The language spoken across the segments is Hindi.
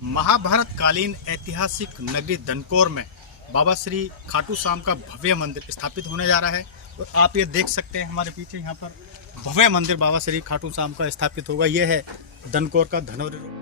महाभारत कालीन ऐतिहासिक नगरी दनकौर में बाबा श्री खाटू श्याम का भव्य मंदिर स्थापित होने जा रहा है। तो आप ये देख सकते हैं हमारे पीछे यहाँ पर भव्य मंदिर बाबा श्री खाटू श्याम का स्थापित होगा। यह है दनकौर का धनौरी रोड।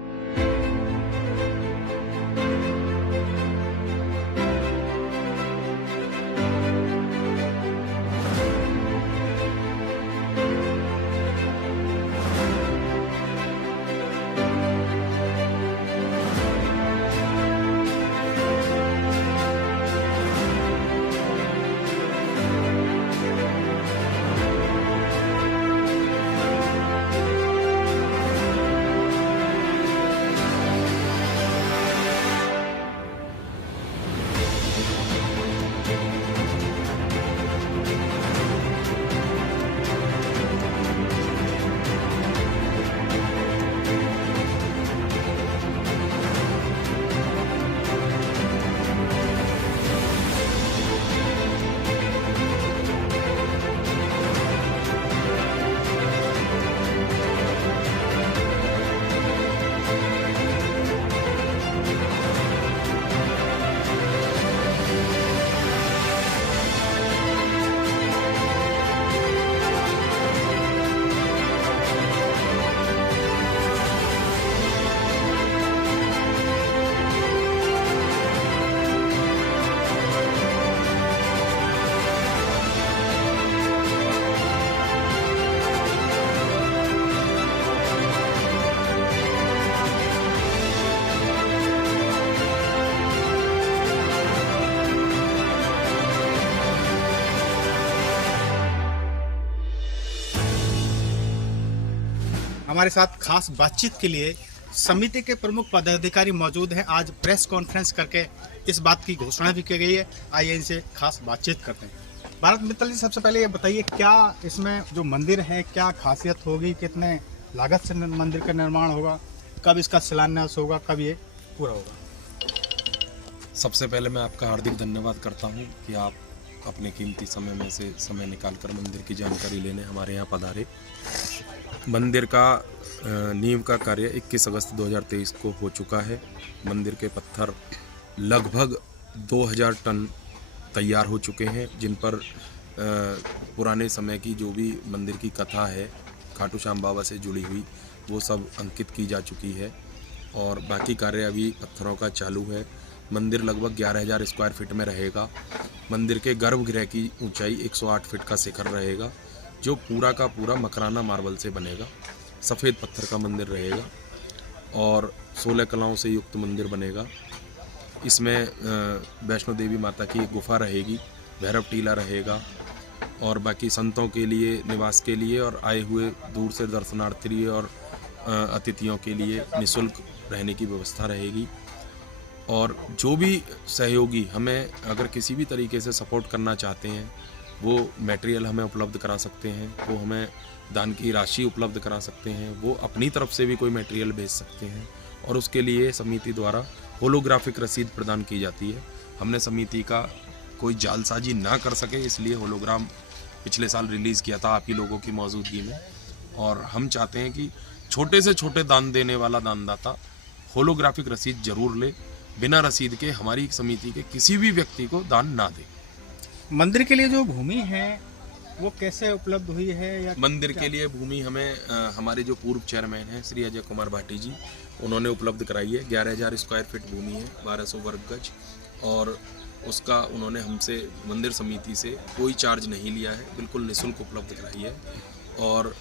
हमारे साथ खास बातचीत के लिए समिति के प्रमुख पदाधिकारी मौजूद हैं। आज प्रेस कॉन्फ्रेंस करके इस बात की घोषणा भी की गई है। आइए इनसे खास बातचीत करते हैं। भारत मित्तल जी, सबसे पहले ये बताइए, क्या इसमें जो मंदिर है क्या खासियत होगी, कितने लागत से मंदिर का निर्माण होगा, कब इसका शिलान्यास होगा, कब ये पूरा होगा? सबसे पहले मैं आपका हार्दिक धन्यवाद करता हूं कि आप अपने कीमती समय में से समय निकालकर मंदिर की जानकारी लेने हमारे यहाँ पधारे। मंदिर का नींव का कार्य 21 अगस्त 2023 को हो चुका है। मंदिर के पत्थर लगभग 2000 टन तैयार हो चुके हैं, जिन पर पुराने समय की जो भी मंदिर की कथा है खाटू श्याम बाबा से जुड़ी हुई वो सब अंकित की जा चुकी है और बाकी कार्य अभी पत्थरों का चालू है। मंदिर लगभग 11,000 स्क्वायर फीट में रहेगा। मंदिर के गर्भगृह की ऊंचाई 108 फीट का शिखर रहेगा, जो पूरा का पूरा मकराना मार्बल से बनेगा। सफ़ेद पत्थर का मंदिर रहेगा और 16 कलाओं से युक्त मंदिर बनेगा। इसमें वैष्णो देवी माता की गुफा रहेगी, भैरव टीला रहेगा और बाकी संतों के लिए, निवास के लिए और आए हुए दूर से दर्शनार्थी और अतिथियों के लिए निःशुल्क रहने की व्यवस्था रहेगी। और जो भी सहयोगी हमें अगर किसी भी तरीके से सपोर्ट करना चाहते हैं वो मटेरियल हमें उपलब्ध करा सकते हैं, वो हमें दान की राशि उपलब्ध करा सकते हैं, वो अपनी तरफ से भी कोई मटेरियल भेज सकते हैं और उसके लिए समिति द्वारा होलोग्राफिक रसीद प्रदान की जाती है। हमने समिति का कोई जालसाजी ना कर सके इसलिए होलोग्राम पिछले साल रिलीज़ किया था आप ही लोगों की मौजूदगी में। और हम चाहते हैं कि छोटे से छोटे दान देने वाला दानदाता होलोग्राफिक रसीद जरूर ले, बिना रसीद के हमारी समिति के किसी भी व्यक्ति को दान ना दे। मंदिर के लिए जो भूमि है वो कैसे उपलब्ध हुई है या मंदिर के लिए भूमि हमें हमारे जो पूर्व चेयरमैन हैं श्री अजय कुमार भाटी जी, उन्होंने उपलब्ध कराई है। 11,000 स्क्वायर फीट भूमि है, 1200 वर्ग गज, और उसका उन्होंने हमसे मंदिर समिति से कोई चार्ज नहीं लिया है, बिल्कुल निःशुल्क उपलब्ध कराई है। और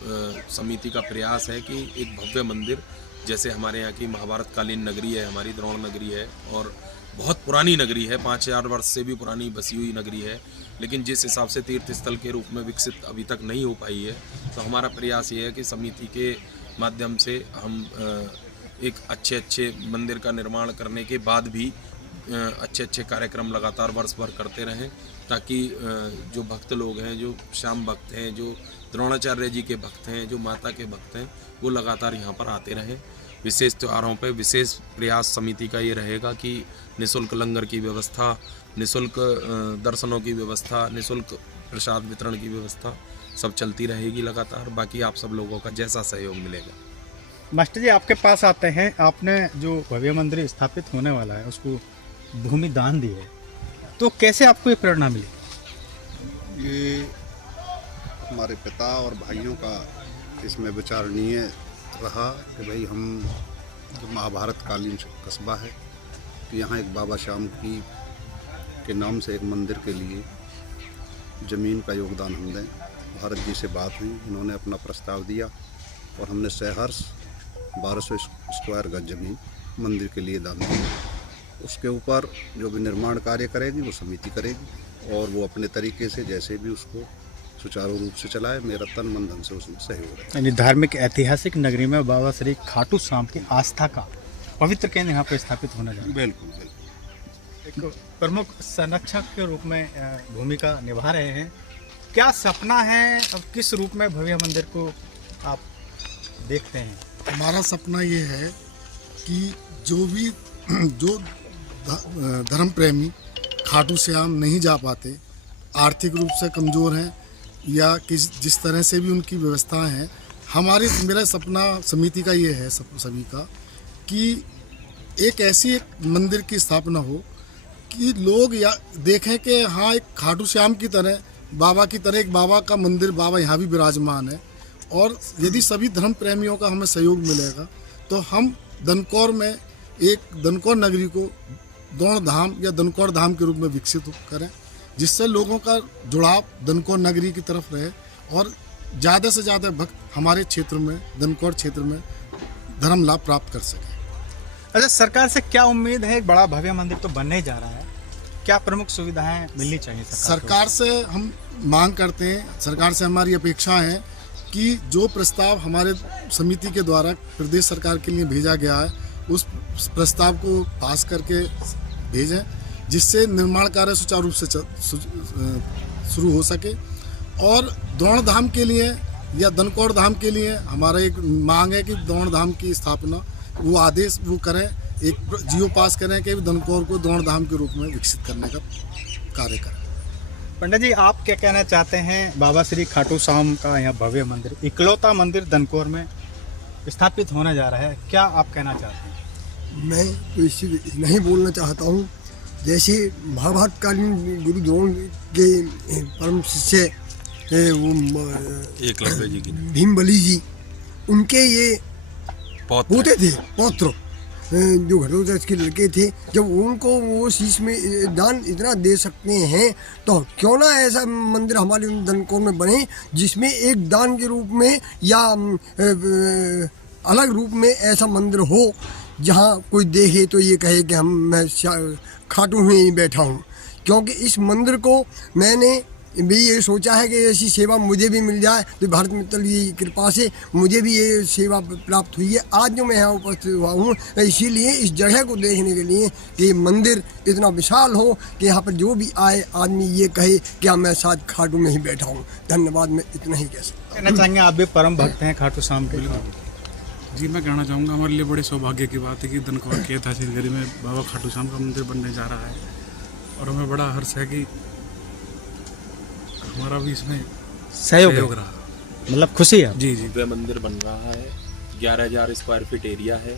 समिति का प्रयास है कि एक भव्य मंदिर, जैसे हमारे यहाँ की महाभारत कालीन नगरी है, हमारी द्रोण नगरी है और बहुत पुरानी नगरी है, 5,000 वर्ष से भी पुरानी बसी हुई नगरी है, लेकिन जिस हिसाब से तीर्थ स्थल के रूप में विकसित अभी तक नहीं हो पाई है, तो हमारा प्रयास ये है कि समिति के माध्यम से हम एक अच्छे मंदिर का निर्माण करने के बाद भी अच्छे कार्यक्रम लगातार वर्ष भर करते रहें, ताकि जो भक्त लोग हैं, जो श्याम भक्त हैं, जो द्रोणाचार्य जी के भक्त हैं, जो माता के भक्त हैं, वो लगातार यहाँ पर आते रहें। विशेष त्योहारों पर विशेष प्रयास समिति का ये रहेगा कि निःशुल्क लंगर की व्यवस्था, निःशुल्क दर्शनों की व्यवस्था, निःशुल्क प्रसाद वितरण की व्यवस्था सब चलती रहेगी लगातार। बाकी आप सब लोगों का जैसा सहयोग मिलेगा। मास्टर जी आपके पास आते हैं, आपने जो भव्य मंदिर स्थापित होने वाला है उसको भूमि दान दी है, तो कैसे आपको ये प्रेरणा मिली? ये हमारे पिता और भाइयों का इसमें विचारणीय रहा कि भाई हम जो महाभारत कालीन कस्बा है कि यहाँ एक बाबा श्याम की के नाम से एक मंदिर के लिए ज़मीन का योगदान हम दें। भारत जी से बात हुई, इन्होंने अपना प्रस्ताव दिया और हमने सहर्ष 1200 स्क्वायर गज ज़मीन मंदिर के लिए दान दी। उसके ऊपर जो भी निर्माण कार्य करेगी वो समिति करेगी और वो अपने तरीके से जैसे भी उसको सुचारू रूप से चलाए। मेरा तन मन धन से उसमें सहयोग है। यानी धार्मिक ऐतिहासिक नगरी में बाबा श्री खाटू श्याम की आस्था का पवित्र केंद्र यहाँ पर स्थापित होने जा रहा है। बिल्कुल बिल्कुल। एक प्रमुख संरक्षक के रूप में भूमिका निभा रहे हैं। क्या सपना है और किस रूप में भव्य मंदिर को आप देखते हैं? हमारा सपना ये है कि जो धर्म प्रेमी खाटू श्याम नहीं जा पाते, आर्थिक रूप से कमज़ोर हैं या जिस तरह से भी उनकी व्यवस्था है, मेरा सपना समिति का ये है सभी का कि एक ऐसी एक मंदिर की स्थापना हो कि लोग या देखें कि हाँ एक खाटू श्याम की तरह बाबा की तरह एक बाबा का मंदिर बाबा यहाँ भी विराजमान है। और यदि सभी धर्म प्रेमियों का हमें सहयोग मिलेगा तो हम दनकौर में एक दनकौर नगरी को दौड़ धाम या दनकौर धाम के रूप में विकसित करें, जिससे लोगों का जुड़ाव दनकौर नगरी की तरफ रहे और ज़्यादा से ज़्यादा भक्त हमारे क्षेत्र में दनकौर क्षेत्र में धर्म लाभ प्राप्त कर सकें। अच्छा, सरकार से क्या उम्मीद है? एक बड़ा भव्य मंदिर तो बनने ही जा रहा है, क्या प्रमुख सुविधाएं मिलनी चाहिए सरकार से? हम मांग करते हैं, सरकार से हमारी अपेक्षा है कि जो प्रस्ताव हमारे समिति के द्वारा प्रदेश सरकार के लिए भेजा गया है उस प्रस्ताव को पास करके भेजें, जिससे निर्माण कार्य सुचारू रूप से शुरू हो सके। और दौड़ धाम के लिए या दनकौर धाम के लिए हमारा एक मांग है कि दौड़ धाम की स्थापना वो आदेश वो करें, एक जियो पास करें कि दनकौर को दौड़ धाम के रूप में विकसित करने का कार्य करें। पंडित जी, आप क्या कहना चाहते हैं? बाबा श्री खाटू श्याम का यहाँ भव्य मंदिर, इकलौता मंदिर दनकौर में स्थापित होने जा रहा है, क्या आप कहना चाहते हैं? मैं तो इससे नहीं बोलना चाहता हूँ। जैसे महाभारत कालीन गुरु द्रोण के परम शिष्य एकलव्य जी की भीमबली जी, उनके ये पोते थे, पौत्र जो घटोत्कच के लड़के थे, जब उनको वो शीश में दान इतना दे सकते हैं तो क्यों ना ऐसा मंदिर हमारे दनकौर में बने जिसमें एक दान के रूप में या अलग रूप में ऐसा मंदिर हो जहाँ कोई देखे तो ये कहे कि मैं खाटू में ही बैठा हूँ। क्योंकि इस मंदिर को मैंने भी ये सोचा है कि ऐसी सेवा मुझे भी मिल जाए, तो भारत मित्तल की कृपा से मुझे भी ये सेवा प्राप्त हुई है। आज जो मैं यहाँ उपस्थित हुआ हूँ इसीलिए इस जगह को देखने के लिए कि मंदिर इतना विशाल हो कि यहाँ पर जो भी आए आदमी ये कहे कि मैं साथ खाटू में ही बैठा हूँ। धन्यवाद, मैं इतना ही कह सकता हूँ। कहना चाहेंगे आप भी परम भक्त हैं खाटू श्याम के? जी, मैं कहना चाहूँगा हमारे लिए बड़े सौभाग्य की बात है कि दनकौर के ऐतिहासिक नगरी में बाबा खाटू श्याम का मंदिर बनने जा रहा है और हमें बड़ा हर्ष है कि हमारा भी इसमें सहयोग रहा। मतलब खुशी है? जी जी। वह मंदिर बन रहा है, 11,000 स्क्वायर फीट एरिया है,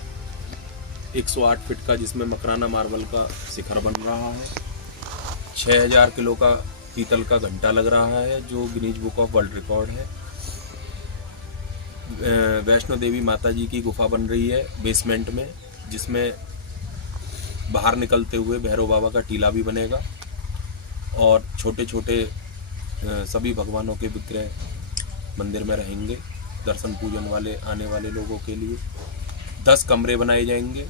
108 फीट का, जिसमें मकराना मार्बल का शिखर बन रहा है, 6,000 किलो का पीतल का घंटा लग रहा है जो Guinness book of world record है। वैष्णो देवी माता जी की गुफा बन रही है बेसमेंट में, जिसमें बाहर निकलते हुए भैरव बाबा का टीला भी बनेगा और छोटे छोटे सभी भगवानों के विग्रह मंदिर में रहेंगे दर्शन पूजन वाले आने वाले लोगों के लिए। 10 कमरे बनाए जाएंगे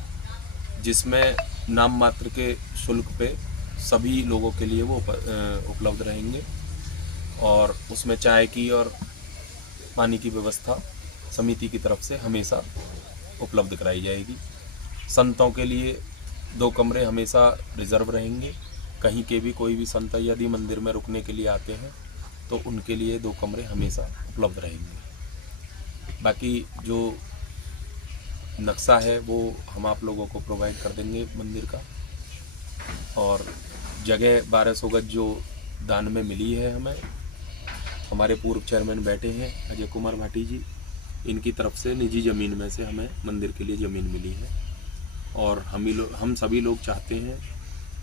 जिसमें नाम मात्र के शुल्क पे सभी लोगों के लिए वो उपलब्ध रहेंगे और उसमें चाय की और पानी की व्यवस्था समिति की तरफ से हमेशा उपलब्ध कराई जाएगी। संतों के लिए 2 कमरे हमेशा रिजर्व रहेंगे। कहीं के भी कोई भी संत यदि मंदिर में रुकने के लिए आते हैं तो उनके लिए 2 कमरे हमेशा उपलब्ध रहेंगे। बाकी जो नक्शा है वो हम आप लोगों को प्रोवाइड कर देंगे मंदिर का। और जगह 1200 गज जो दान में मिली है हमें, हमारे पूर्व चेयरमैन बैठे हैं अजय कुमार भाटी जी, इनकी तरफ से निजी ज़मीन में से हमें मंदिर के लिए ज़मीन मिली है और हम सभी लोग चाहते हैं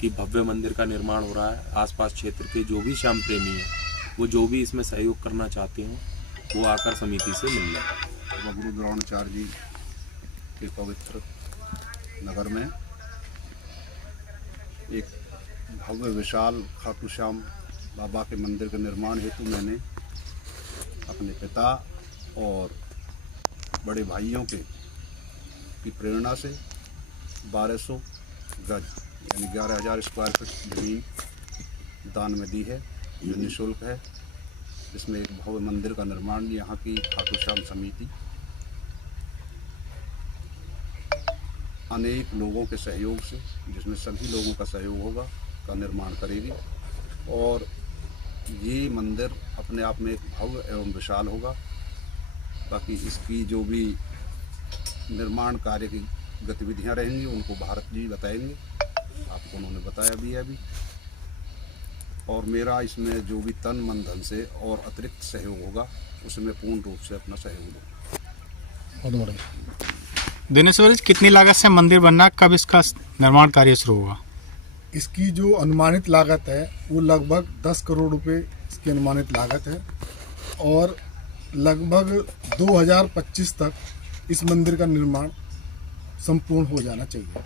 कि भव्य मंदिर का निर्माण हो रहा है। आसपास क्षेत्र के जो भी श्याम प्रेमी हैं वो जो भी इसमें सहयोग करना चाहते हैं वो आकर समिति से मिल लें। गुरु द्रोणाचार्य जी के पवित्र नगर में एक भव्य विशाल खाटू श्याम बाबा के मंदिर के निर्माण हेतु मैंने अपने पिता और बड़े भाइयों की प्रेरणा से 1200 गज यानी 11,000 स्क्वायर फीट जमीन दान में दी है, जो निःशुल्क है। इसमें एक भव्य मंदिर का निर्माण यहाँ की खाटू श्याम समिति अनेक लोगों के सहयोग से, जिसमें सभी लोगों का सहयोग होगा, का निर्माण करेगी और ये मंदिर अपने आप में एक भव्य एवं विशाल होगा। बाकी इसकी जो भी निर्माण कार्य की गतिविधियां रहेंगी उनको भारत जी बताएंगे, आपको उन्होंने बताया भी है अभी। और मेरा इसमें जो भी तन मन धन से और अतिरिक्त सहयोग होगा उसमें पूर्ण रूप से अपना सहयोग दूँगा। दिनेश्वर जी, कितनी लागत से मंदिर बनना, कब इसका निर्माण कार्य शुरू होगा? इसकी जो अनुमानित लागत है वो लगभग 10 करोड़ रुपए इसकी अनुमानित लागत है और लगभग 2025 तक इस मंदिर का निर्माण संपूर्ण हो जाना चाहिए।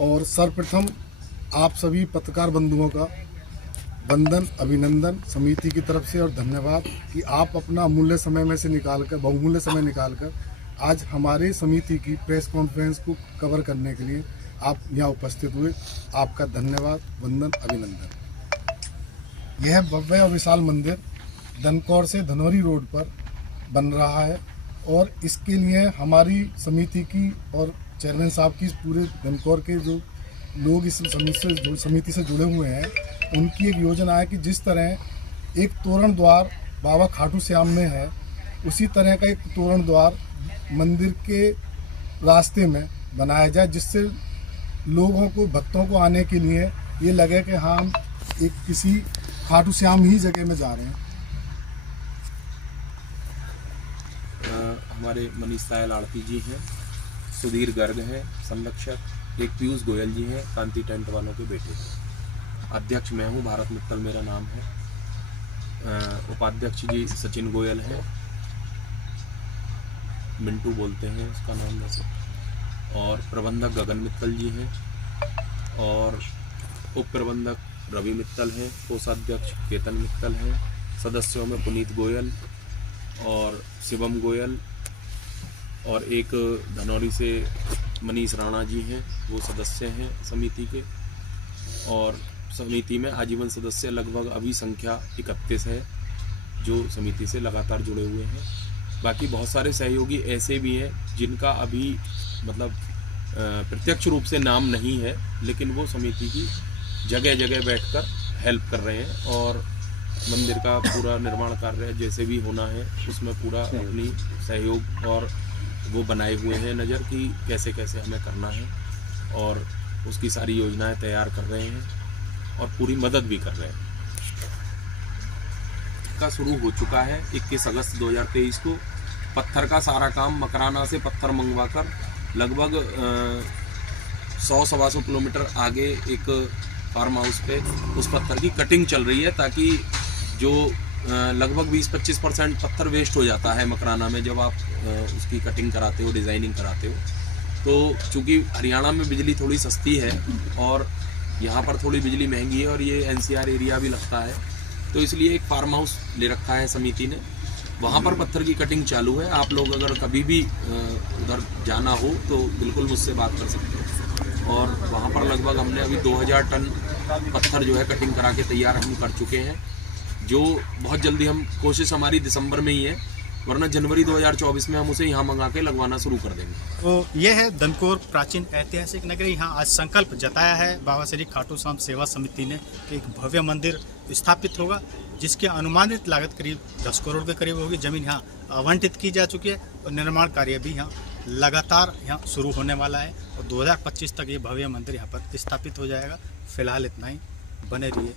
और सर्वप्रथम आप सभी पत्रकार बंधुओं का वंदन, अभिनंदन समिति की तरफ से और धन्यवाद कि आप अपना अमूल्य समय में से निकालकर, बहुमूल्य समय निकालकर आज हमारे समिति की प्रेस कॉन्फ्रेंस को कवर करने के लिए आप यहाँ उपस्थित हुए। आपका धन्यवाद, वंदन, अभिनंदन। यह भव्य और विशाल मंदिर दनकौर से धनौरी रोड पर बन रहा है और इसके लिए हमारी समिति की और चेयरमैन साहब की, पूरे दनकौर के जो लोग इस समिति से जुड़े हुए हैं, उनकी एक योजना है कि जिस तरह एक तोरण द्वार बाबा खाटू श्याम में है, उसी तरह का एक तोरण द्वार मंदिर के रास्ते में बनाया जाए, जिससे लोगों को, भक्तों को आने के लिए ये लगे कि हाँ हम एक किसी खाटू श्याम ही जगह में जा रहे हैं। हमारे मनीष सायल आड़ती जी हैं, सुधीर गर्ग हैं संरक्षक, एक पीयूष गोयल जी हैं कांति टेंट वालों के बेटे, अध्यक्ष मैं हूँ, भारत मित्तल मेरा नाम है, उपाध्यक्ष जी सचिन गोयल हैं, मिंटू बोलते हैं उसका नाम वैसे, और प्रबंधक गगन मित्तल जी हैं और उप प्रबंधक रवि मित्तल हैं, कोषाध्यक्ष केतन मित्तल हैं, सदस्यों में पुनीत गोयल और शिवम गोयल और एक धनौरी से मनीष राणा जी हैं, वो सदस्य हैं समिति के। और समिति में आजीवन सदस्य लगभग अभी संख्या 31 है जो समिति से लगातार जुड़े हुए हैं। बाकी बहुत सारे सहयोगी ऐसे भी हैं जिनका अभी मतलब प्रत्यक्ष रूप से नाम नहीं है, लेकिन वो समिति की जगह जगह बैठकर हेल्प कर रहे हैं और मंदिर का पूरा निर्माण कार्य जैसे भी होना है उसमें पूरा अपनी सहयोग और वो बनाए हुए हैं नज़र कि कैसे कैसे हमें करना है और उसकी सारी योजनाएं तैयार कर रहे हैं और पूरी मदद भी कर रहे हैं। का शुरू हो चुका है 21 अगस्त 2023 को। पत्थर का सारा काम मकराना से पत्थर मंगवाकर लगभग 100-125 किलोमीटर आगे एक फार्म हाउस पे उस पत्थर की कटिंग चल रही है, ताकि जो लगभग 20-25% पत्थर वेस्ट हो जाता है मकराना में जब आप उसकी कटिंग कराते हो, डिज़ाइनिंग कराते हो। तो चूँकि हरियाणा में बिजली थोड़ी सस्ती है और यहाँ पर थोड़ी बिजली महंगी है और ये NCR एरिया भी लगता है, तो इसलिए एक फार्म हाउस ले रखा है समिति ने, वहाँ पर पत्थर की कटिंग चालू है। आप लोग अगर कभी भी उधर जाना हो तो बिल्कुल मुझसे बात कर सकते हो। और वहाँ पर लगभग हमने अभी 2000 टन पत्थर जो है कटिंग करा के तैयार हम कर चुके हैं, जो बहुत जल्दी हम, कोशिश हमारी दिसंबर में ही है, वरना जनवरी 2024 में हम उसे यहाँ मंगा के लगवाना शुरू कर देंगे। तो ये है दनकौर प्राचीन ऐतिहासिक नगरी। यहाँ आज संकल्प जताया है बाबा श्री खाटू श्याम सेवा समिति ने कि एक भव्य मंदिर स्थापित होगा, जिसकी अनुमानित लागत करीब 10 करोड़ के करीब होगी। जमीन यहाँ आवंटित की जा चुकी है और निर्माण कार्य भी यहाँ लगातार यहाँ शुरू होने वाला है और 2025 तक ये भव्य मंदिर यहाँ पर स्थापित हो जाएगा। फिलहाल इतना ही, बने रहिए।